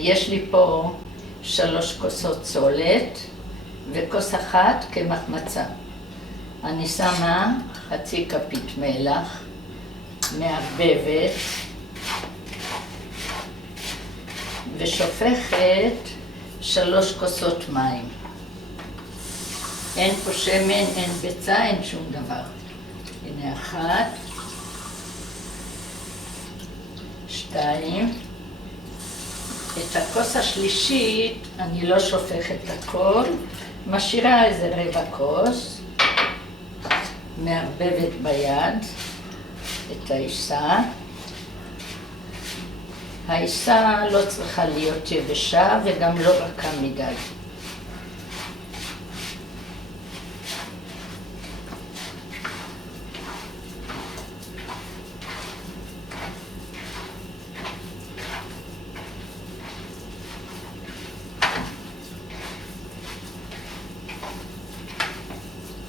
יש לי פה 3 כוסות סולת וכוס אחת קמח מצה. אני שמה חצי כפית מלח, מערבבת ושופכת 3 כוסות מים. אין פה שמן, אין ביצה, אין שום דבר. הנה 1, 2. את הכוס השלישית אני לא שופכת הכל, משאירה איזה רבע כוס, מערבבת ביד את העיסה. העיסה לא צריכה להיות יבשה וגם לא רכה מדי.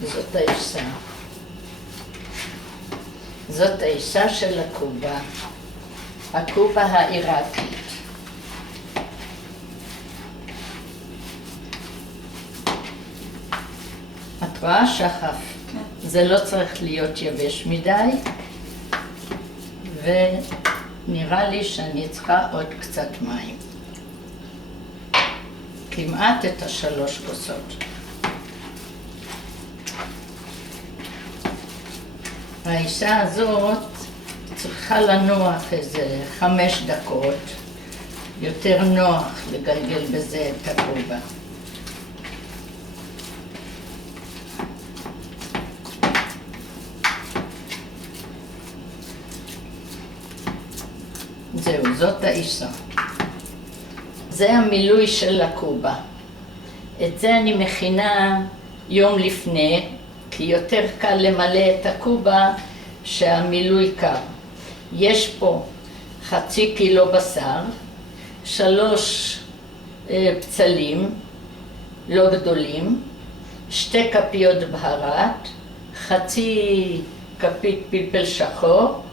זאת העיסה. זאת העיסה של הקובה, הקובה העיראקית. את רואה שחף? זה לא צריך להיות יבש מדי, ונראה לי שאני צריכה עוד קצת מים. כמעט את 3 כוסות. העיסה הזאת צריכה לנוח איזה 5 דקות, יותר נוח לגלגל בזה את הקובה. זהו, זאת העיסה. זה המילוי של הקובה. את זה אני מכינה יום לפני, כי יותר קל למלא את הקובה שהמילוי קר. יש פה חצי קילו בשר, 3 בצלים לא גדולים, 2 כפיות בהרת, חצי כפית פלפל שחור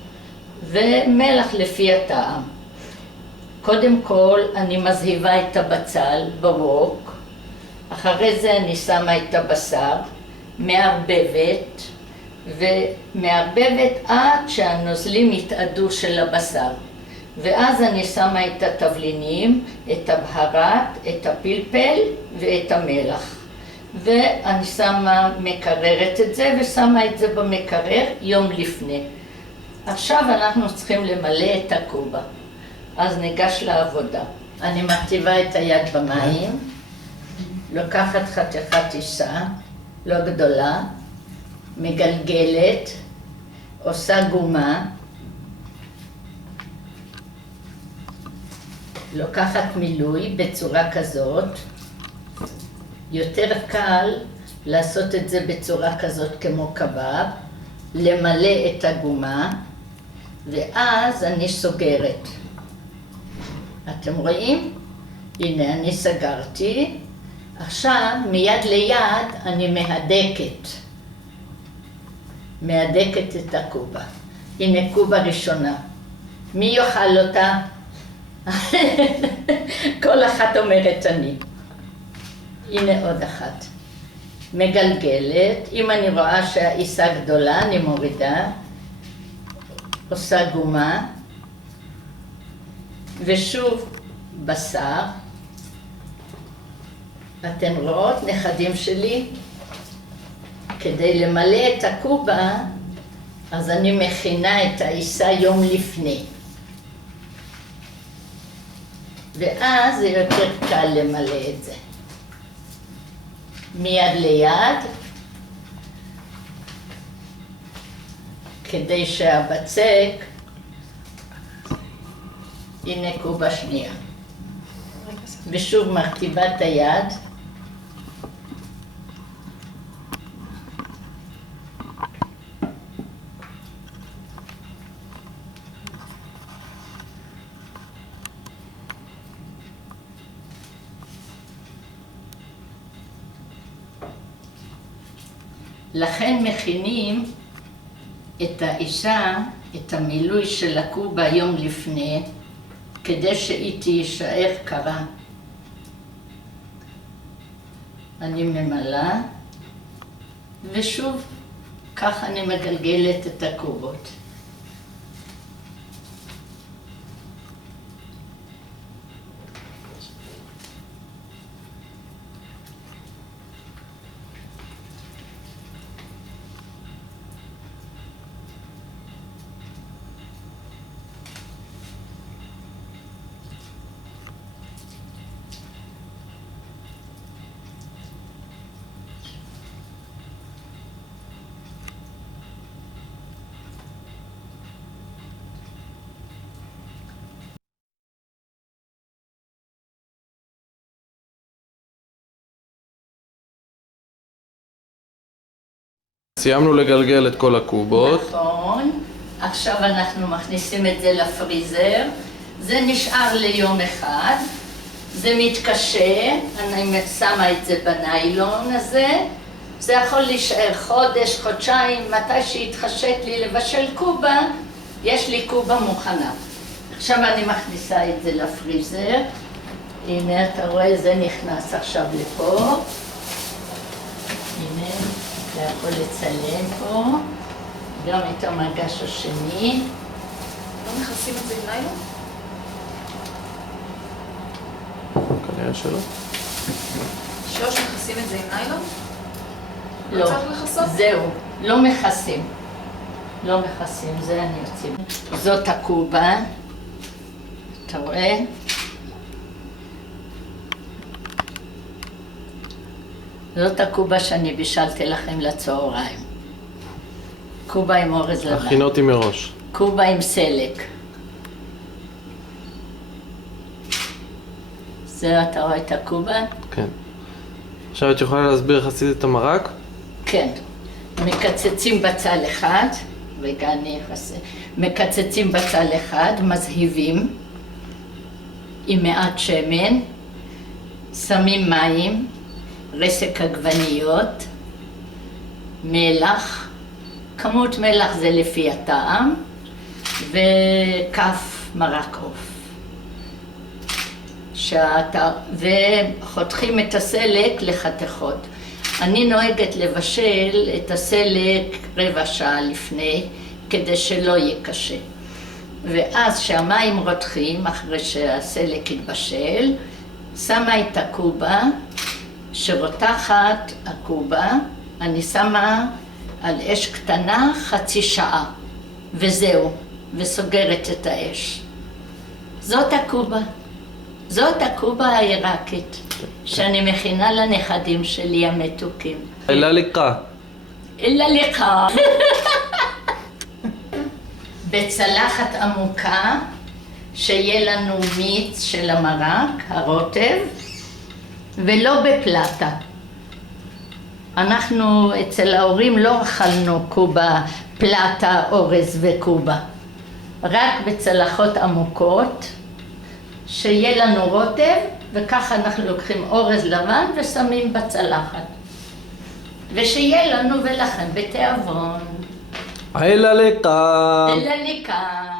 ומלח לפי הטעם. קודם כל אני מזהיבה את הבצל בווק, אחרי זה אני שמה את הבשר, מערבבת ומערבבת עד שהנוזלים יתאדו של הבשר, ואז אני שמה את התבלינים, את הבהרת, את הפלפל ואת המלח, ואני שמה מקררת את זה ושמה את זה במקרר יום לפני. עכשיו אנחנו צריכים למלא את הקובה, אז ניגש לעבודה. אני מרטיבה את היד במים, לוקחת חתיכת עיסה לא גדולה, מגלגלת, עושה גומה, לוקחת מילוי בצורה כזאת. יותר קל לעשות את זה בצורה כזאת כמו קבב, למלא את הגומה, ואז אני סוגרת. אתם רואים? הנה אני סגרתי. עכשיו מיד ליד אני מהדקת את הקובה. הנה קובה ראשונה. מי יאכל אותה? כל אחת אומרת אני. הנה עוד אחת. מגלגלת. אם אני רואה שהעיסה גדולה אני מורידה. עושה גומה. ושוב בשר. אתן רואות, נכדים שלי? כדי למלא את הקובה, אז אני מכינה את העיסה יום לפני. ואז זה יותר קל למלא את זה. מיד ליד, כדי שהבצק, הנה קובה שנייה. ושוב מרטיבה את היד. לכן מכינים את האישה, את המילוי של הקובה יום לפני, כדי שהיא תישאר קרה. אני ממלאה, ושוב, ככה אני מגלגלת את הקובות. סיימנו לגלגל את כל הקובות. נכון. עכשיו אנחנו מכניסים את זה לפריזר. זה נשאר ליום אחד. זה מתקשה. אני שמה את זה בניילון הזה. זה יכול להישאר חודש, חודשיים, מתי שהתחשק לי לבשל קובה, יש לי קובה מוכנה. עכשיו אני מכניסה את זה לפריזר. הנה, אתה רואה, זה נכנס עכשיו לפה. הנה. אתה יכול לצלם פה, גם את המגש השני. לא מכסים את זה עם ניילון? כנראה שלא. שוש, מכסים את זה עם ניילון? לא, צריך לכסות? זהו, לא מכסים. לא מכסים, זה אני אוציא. זאת הקובה, אתה רואה? זאת הקובה שאני בישלתי לכם לצהריים. קובה עם אורז לבן. הכינותי מראש. קובה עם סלק. זה אתה רואה את הקובה? כן. עכשיו את יכולה להסביר יחסית את המרק? כן. מקצצים בצל אחד, רגע אני אכסה. מקצצים בצל אחד, מזהיבים עם מעט שמן, שמים מים, רסק עגבניות, מלח, כמות מלח זה לפי הטעם, וכף מרק עוף. וחותכים את הסלק לחתיכות. אני נוהגת לבשל את הסלק רבע שעה לפני, כדי שלא יהיה קשה. ואז שהמים רותחים, אחרי שהסלק יתבשל, שמה את הקובה, שרותחת הקובה, אני שמה על אש קטנה חצי שעה, וזהו, וסוגרת את האש. זאת הקובה. זאת הקובה העיראקית, שאני מכינה לנכדים שלי המתוקים. אלא ליקה. אלא לך. בצלחת עמוקה, שיהיה לנו מיץ של המרק, הרוטב, ולא בפלטה. אנחנו אצל ההורים לא אכלנו קובה, פלטה, אורז וקובה. רק בצלחות עמוקות, שיהיה לנו רוטב, וככה אנחנו לוקחים אורז לבן ושמים בצלחת. ושיהיה לנו ולכם בתיאבון. אלא ליקה. אלא ליקה.